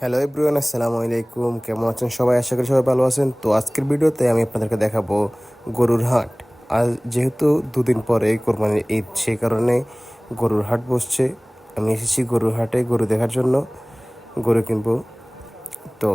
Hello everyone, আসসালামু আলাইকুম। কেমন আছেন সবাই? আশা করি সবাই ভালো আছেন। তো আজকের ভিডিওতে আমি আপনাদেরকে দেখাবো গরুর হাট। আর যেহেতু দুদিন পরে কোরবানির ঈদ, সেই কারণে গরুর হাট বসছে। আমি এসেছি গরুর হাটে গরু দেখার জন্য, গরু কিনবো। তো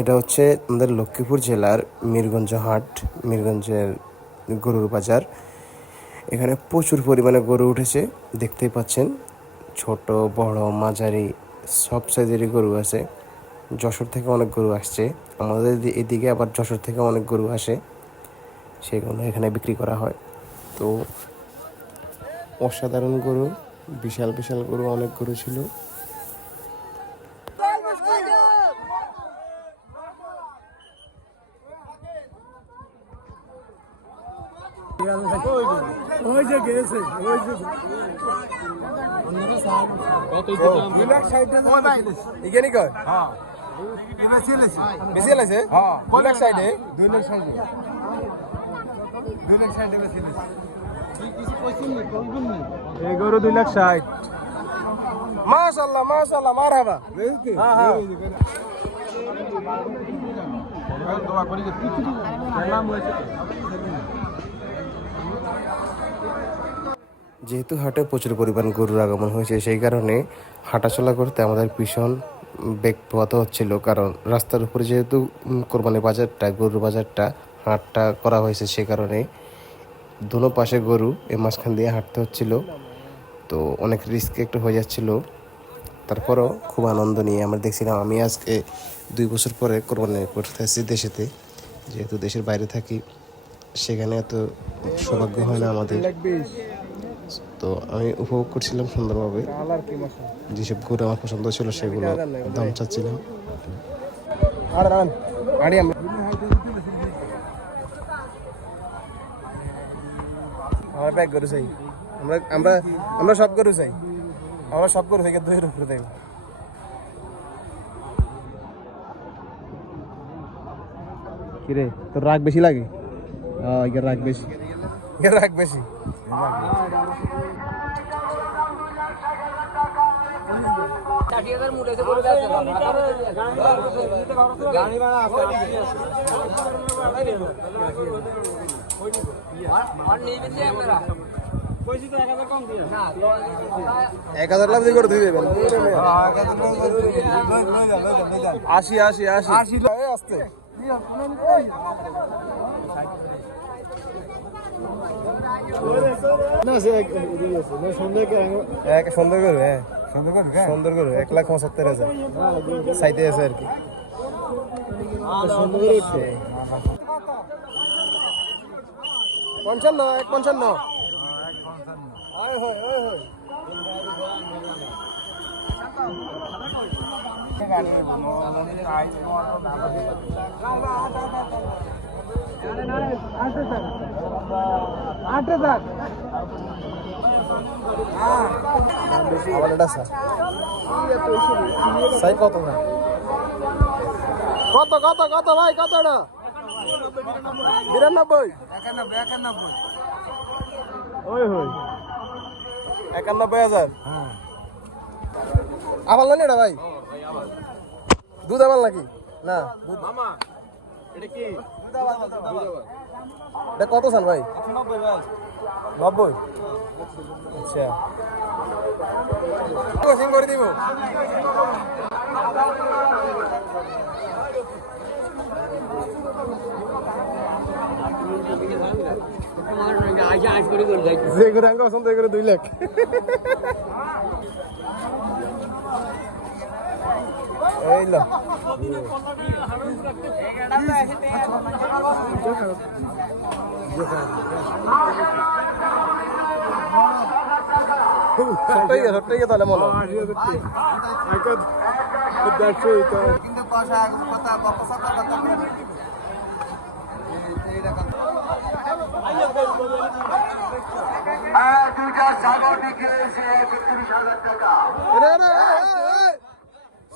এটা হচ্ছে আমাদের লক্ষ্মীপুর জেলার মিরগঞ্জ হাট, মিরগঞ্জের গরুর বাজার। এখানে প্রচুর পরিমাণে গরু উঠেছে, দেখতেই পাচ্ছেন। ছোট বড় মাঝারি সব সাইজেরই গরু আছে। যশোর থেকে অনেক গরু আসছে, আমাদের এদিকে আবার যশোর থেকে অনেক গরু আসে, সেগুলো এখানে বিক্রি করা হয়। তো অসাধারণ গরু, বিশাল বিশাল গরু, অনেক গরু ছিল। এই গরু 2,60,000। মাশাআল্লাহ মাশাআল্লাহ, মারহাবা। হ্যাঁ হ্যাঁ, যেহেতু হাটে প্রচুর পরিমাণ গরুর আগমন হয়েছে, সেই কারণে হাঁটাচলা করতে আমাদের ভীষণ বেগ পোহাতে হচ্ছিল। কারণ রাস্তার উপরে যেহেতু কোরবানি বাজারটা, গরুর বাজারটা, হাটটা করা হয়েছে, সেই কারণে দোনো পাশে গরু, এই মাঝখান দিয়ে হাঁটতে হচ্ছিল। তো অনেক রিস্ক একটু হয়ে যাচ্ছিল। তারপরও খুব আনন্দ নিয়ে আমরা দেখছিলাম। আমি আজকে 2 বছর পরে কোরবানি করতে আসছি দেশেতে, যেহেতু দেশের বাইরে থাকি, সেখানে এত সৌভাগ্য হয় না আমাদের। তো আমি উপভোগ করছিলাম সুন্দরভাবে। যেসব গরু আমার পছন্দ ছিল সেগুলো দাম চাচ্ছিলাম। আমরা গরু চাই, আমরা আমরা আমরা সব গরু চাই, আমরা সব গরু থেকে দইয়ের উপরে দেব। কিরে, তোর রাগ বেশি লাগে? রাগ বেশি, রাগ বেশি। এক হাজার লাভ দিয়ে করে দিয়ে দেবেন। 80 80 80 আসতে সুন্দর করে, হ্যাঁ সুন্দর করে 1,75,000 সাইতে আছে আর কি। সুন্দর করে উঠছে 55 155। কত কত কত কত ভাই, কত না? 92 91,000। আবার নেই না ভাই, দুধ আবার নাকি না? এটা কত চান ভাই? 90। আচ্ছা, কোচিং করে দিব। যে করে আমি পছন্দ করে 2 লাখ। এই লো সত্যি তাহলে মনে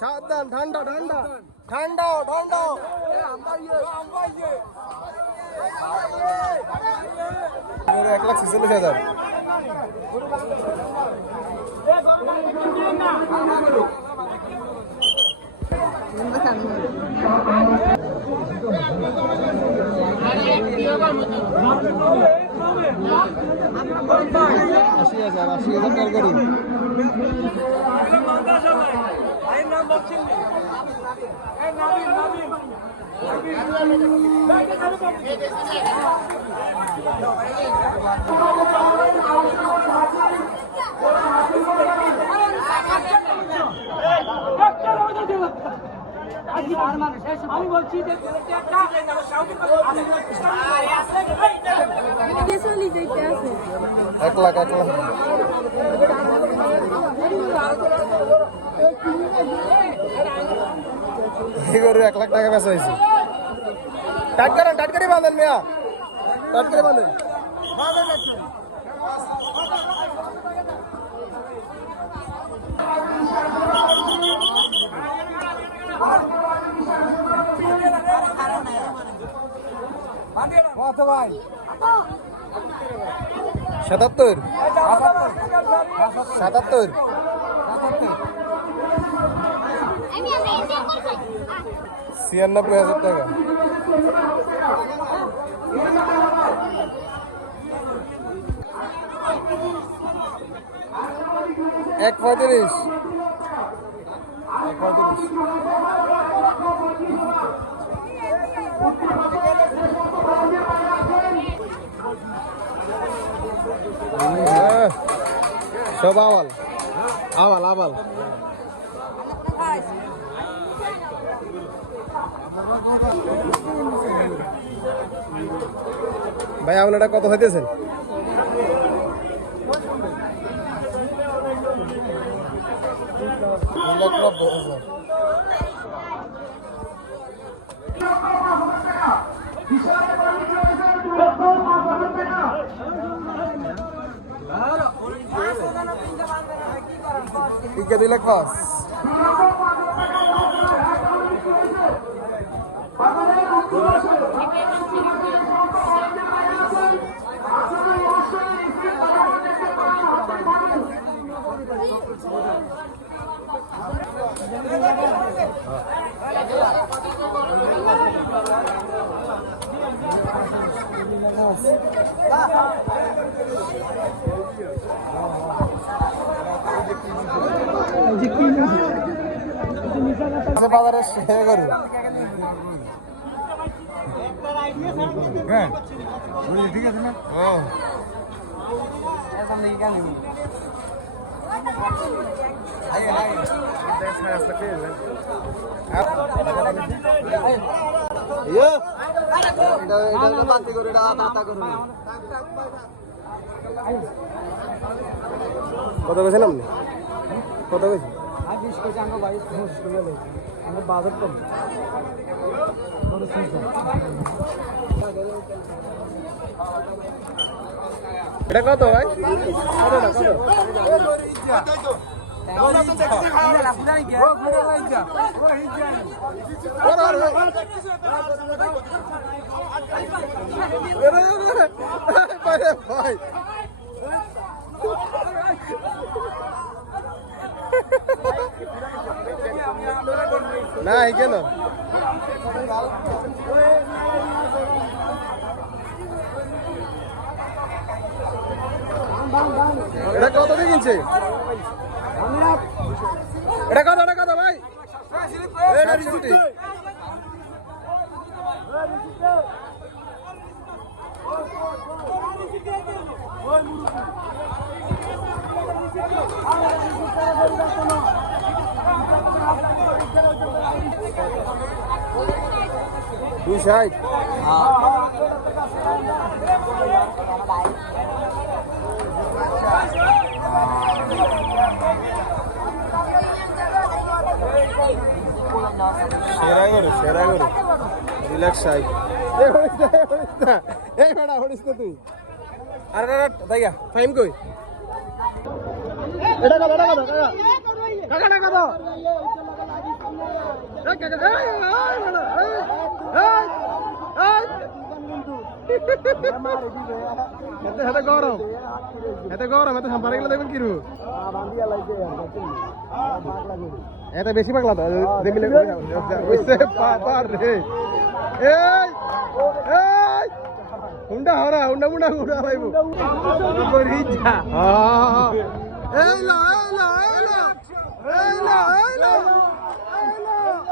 সাবধান, ঠান্ডা ঠান্ডা ঠান্ডা ঠান্ডা। 1,46,000। আমি বলছি যে এক লাখ এই গরু 1 লাখ টাকা বেচা হয়েছে। টাট করে বাঁধেন মিয়া, টাট করে বাঁধেন। ভাই 77 77 96,000 টাকা। এক 35 সব আওয়াল আওয়াল আওয়াল। ভাই আপনারা কত হইতেছেন? ঠিক আছে 2 লাখ 5। বাজারে শেয়ার করুন। হ্যাঁ ঠিক আছে না? কত গেছেন আপনি? কত গেছে? বাজার কম এটা কত ভাই? ভাই না কেন এটা কত দিয়ে কিনছে? এটা কত ভাই? এটা রিসিপ্ট। দুই সাইড সেরা করে রিল্যাক্স সাইড। এই বেটা হরিস না তুই। আর দাইয়া ফাইম কই? এটা কত কাকা কত? এতে গরম এতে সাম্পারে গেলে দেখবেন কিরু এটা বেশি পাগলা তো দেখিলে ওইসে পার রে এই এই হুন্ডা হরা হুন্ডা মুন্ডা হুন্ডা ভাইবো করি যা এই লো এই লো এই লো এই লো এই লো